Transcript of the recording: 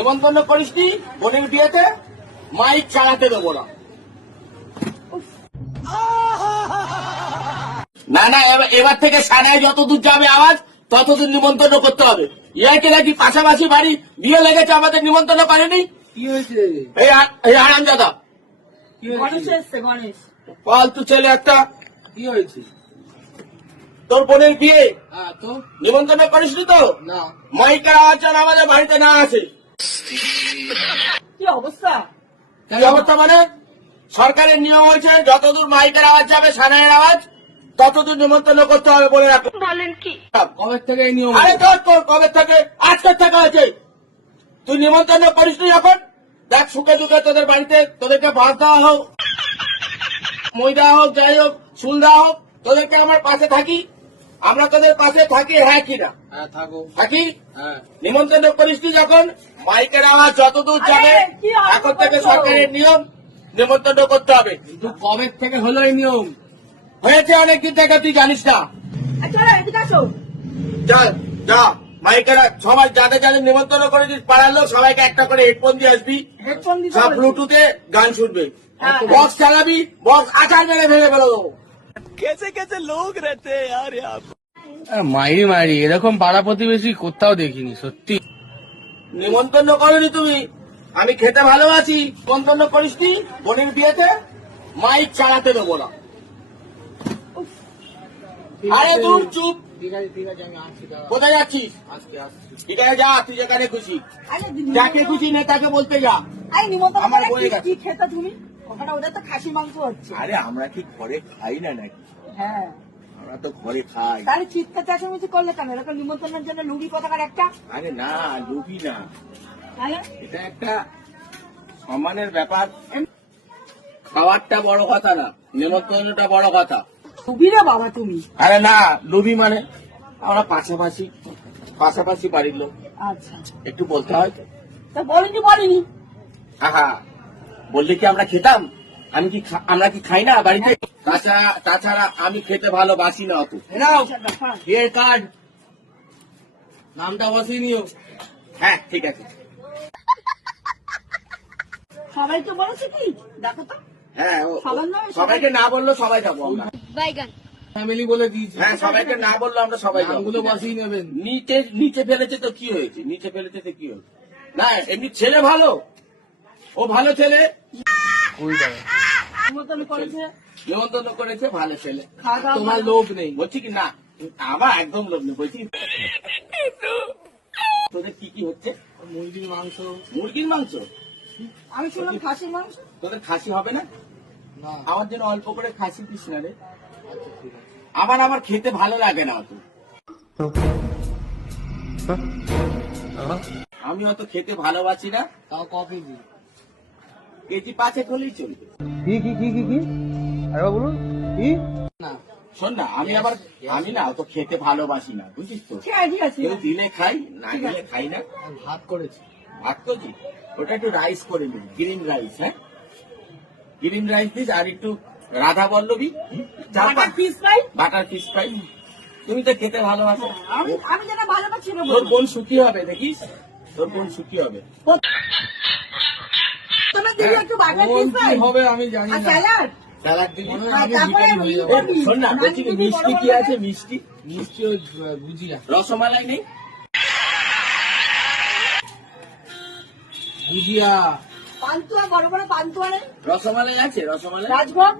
নিমন্ত্রণ করিসনি বোনের বিয়েতে, মাইক চালাতে দেবো না। না না, এবার থেকে সানায় যতদূর যাবে আওয়াজ ততদূর নিমন্ত্রণ করতে হবে। ইয়াকে নাকি পাশাপাশি বাড়ি বিয়ে লেগেছে, আমাদের নিমন্ত্রণ করেনি। কি হয়েছে? এই হারামজাদা গণেশ এসছে, গণেশ। ফালতু ছেলে একটা। কি হয়েছে? তোর বোনের বিয়ে হ্যাঁ, তো নিমন্ত্রণ করিসনি তো? না। মাইকের আওয়াজ যেন আমাদের বাড়িতে না আসে। কি অবস্থা? কি অবস্থা মানে? সরকারের নিয়ম হয়েছে যতদূর মাইকের আওয়াজ যাবে, সানায়ের আওয়াজ ততদূর নিমন্ত্রণ করতে হবে, বলে রাখো। বলেন কি? কবে থেকে এই নিয়ম? আরে তোর কবে থেকে? আজকের থেকে আছে। তুই নিমন্ত্রণ করিসনি যখন, দেখ সুখে দুঃখে তোদের বাড়িতে তোদেরকে ভাত দেওয়া হোক, মই দেওয়া হোক, যাই হোক, চুল দেওয়া হোক, তোদেরকে আমার পাশে থাকি। আমরা তোদের পাশে থাকি, হ্যাঁ কিনা? হ্যাঁ, থাকো। থাকি। হ্যাঁ। নিমন্ত্রণ করিসনি যখন, মাইকের আওয়াজ যতদূর যাবে, আরে, কি আওয়াজ এখন থেকে করছো? সরকারের নিয়ম, নিমন্ত্রণ করতে হবে। কিন্তু কবে থেকে হলো এই নিয়ম? হয়েছে অনেকদিন থেকে, তুই জানিস না। আচ্ছা, এদিকে আসো। যা যা, মাইকের সবাই যাদের যাদের নিমন্ত্রণ করেছিস পাড়ার লোক, সবাইকে একটা করে হেডফোন দিয়ে আসবি। হেডফোন দিতে সব বলেছি। ব্লুটুথে গান শুনবে। হ্যাঁ। বক্স চালাবি, বক্স আচার মেরে ফেলে বেরো। মারি এরকম পাড়া প্রতিবেশী কোথাও দেখিনি, সত্যি। নিমন্ত্রণ করনি তুমি, আমি খেতে ভালোবাসি। নিমন্ত্রণ করিসনি বোনের বিয়েতে, মাইক চালাতে দেবো না। আরে দূর চুপ। ঠিক আছে, ঠিক আছে, আমি আসছি। কোথায় যাচ্ছিস? আজকে আসছি। ঠিক আছে যা, তুই যেখানে খুশি, আরে যাকে খুশি নেতাকে বলতে যা। নিমন্ত্রণ আমার করে বলে গেছে। কি খেতে তুমি? ওখানে ওদের তো খাসি মাংস হচ্ছে। আরে আমরা কি ঘরে খাই না নাকি? হ্যাঁ, আমরা তো ঘরে খাই। তাহলে চিৎকার চেঁচামেচি করলে কেন? এরকম নিমন্ত্রণের জন্য লুবি কোথাকার একটা। আরে না, লুবি না, তাহলে এটা একটা সম্মানের ব্যাপার। খাওয়ারটা বড় কথা না, নিমন্ত্রণটা বড় কথা। লুবি রে বাবা তুমি। আরে না, লুবি মানে আমরা পাশাপাশি পাশাপাশি বাড়ির লোক, আচ্ছা, একটু বলতে হয় তো। তা বলিনি। আহা, বললে কি আমরা খেতাম? আমরা কি খাই না বাড়িতে? তাছাড়া আমি খেতে ভালোবাসি না অত। নাও, বিয়ের কার্ড। নামটা বসিয়ে নিও। হ্যাঁ ঠিক আছে। সবাই তো বলেছে কি, দেখো তো। হ্যাঁ সবার নামে সবাইকে না বললো সবাই যাবো আমরা। বাইগান। ফ্যামিলি বলে দিয়েছি। হ্যাঁ সবাইকে না বললো আমরা সবাই যাবো। নামগুলো বসিয়ে নেবেন। নিচে ফেলেছে তো কি হয়েছে? নিচে ফেলেছে তো কি হয়েছে? না এমনি ছেলে ভালো, ও ভালো ছেলে। নিমন্ত্রণ করেছে, নিমন্ত্রণ করেছে, ভালো ছেলে। খাওয়া দাওয়া তোমার ভালো। লোভ নেই বলছি কি? না আমার একদম লোভ নেই বলছি। তোদের কি কি হচ্ছে? মুরগির মাংস। মুরগির মাংস? আমি শুনলাম খাসির মাংস। তোদের খাসি হবে না? না, আমার জন্য অল্প করে খাসি দিস না রে। আচ্ছা ঠিক আছে। আমার খেতে ভালো লাগে না অত। আমি অত খেতে ভালোবাসি না। তাও কফি দি। কেজি 5 হলেই চলবে। কি আরে বলুন কি? না, শোন না, আমি না অত খেতে ভালোবাসি না, বুঝিস তো। ঠিক আছে। কেউ দিলে খাই, না দিলে খাই না। আমি ভাত করেছি। ভাত তো কি, ওটা একটু রাইস করে নিবি, গ্রিন রাইস। হ্যাঁ গ্রিন রাইস দিস, আর একটু Radhaballabhi, butter fish fry. Butter fish fry. তুমি তো খেতে ভালোবাসো। আমি যেটা ভালোবাসি না তোর বোন সুখী হবে, দেখিস তোর বোন সুখী হবে। তোমার দিদি একটু বাটার ফিশ ফ্রাই হবে আমি জানি আর না। স্যালাড। স্যালাড দিবি। তারপরে এই, শোন না, বলছি কি মিষ্টি কি আছে? মিষ্টি মিষ্টি ওই গুজিয়া রসমালাই নেই? গুজিয়া পান্তুয়া, বড় বড় পান্তুয়া নেই? রসমালাই আছে? রসমালাই রাজভোগ।